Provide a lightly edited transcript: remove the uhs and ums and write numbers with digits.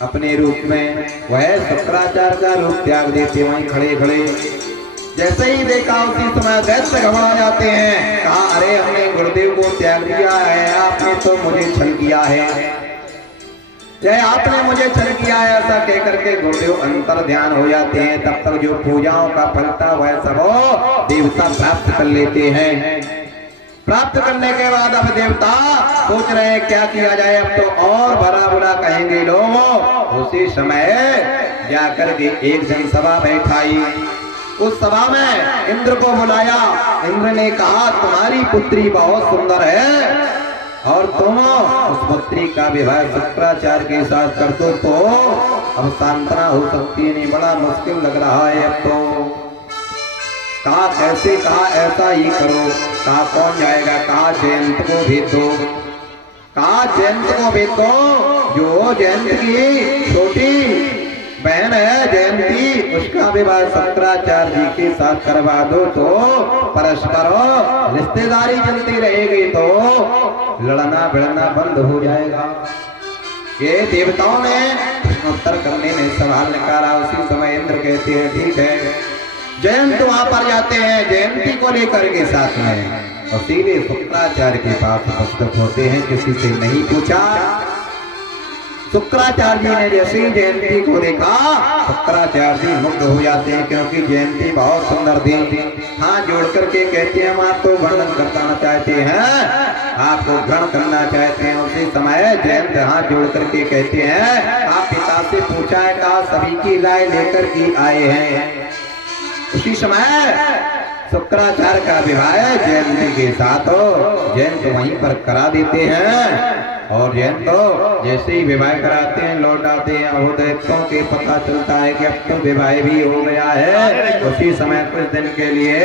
अपने रूप में वह शुक्राचार्य का रूप त्याग देते वहीं खड़े खड़े। जैसे ही देखा उसी समय दैत्य घबरा जाते हैं। कहा अरे हमने गुरुदेव को त्याग दिया है, आपने तो मुझे छल किया है, जय आपने मुझे छल किया है। ऐसा कह करके गुरुदेव अंतर ध्यान हो जाते हैं। तब तक जो पूजाओं का फल था वह सब देवता प्राप्त कर लेते हैं। प्राप्त करने के बाद अब देवता सोच रहे हैं क्या किया जाए, अब तो और भला बुरा कहेंगे लोग। उसी समय जाकर के एक जनसभा बैठाई। उस सभा में इंद्र को बुलाया। इंद्र ने कहा तुम्हारी पुत्री बहुत सुंदर है और तुम उस पुत्री का विवाह शुक्राचार्य के साथ कर दो तो अब सांत्वना हो सकती है, नहीं बड़ा मुश्किल लग रहा है अब तो। कहा कैसे, कहा ऐसा ही करो। कहा कौन जाएगा, कहा जयंत को भेज दो। कहा जयंत को भेज दो, जो जयंत की छोटी बहन है जयंती, उसका विवाह शुक्राचार्य जी के साथ करवा दो तो परस्पर रिश्तेदारी चलती रहेगी, तो लड़ना भिड़ना बंद हो जाएगा। ये देवताओं ने प्रश्नोत्तर करने में सवाल निकाला। उसी समय इंद्र कहते हैं ठीक है। जयंत वहां पर जाते हैं जयंती को लेकर के साथ में, और सीधे शुक्राचार्य के पास उपस्थित होते हैं। किसी से नहीं पूछा। शुक्राचार्य जी ने जैसे ही जयंती को देखा, शुक्राचार्य जी मुग्ध हो जाते हैं, क्योंकि जयंती बहुत सुंदर थी। हाथ जोड़ करके कहते हैं हम आपको वर्णन करना चाहते हैं, आपको ग्रहण करना चाहते हैं। उसी समय जयंत हाथ जोड़ करके कहते हैं आप पिता से पूछा है, कहा सभी की राय लेकर के आए हैं। उसी समय शुक्राचार्य का विवाह जयंती के साथ जयंत वहीं पर करा देते हैं। और जयंत जैसे ही विवाह कराते हैं लौट आते हैं, और दैत्यों के पता चलता है कि अब तो विवाह भी हो गया है। उसी समय कुछ दिन के लिए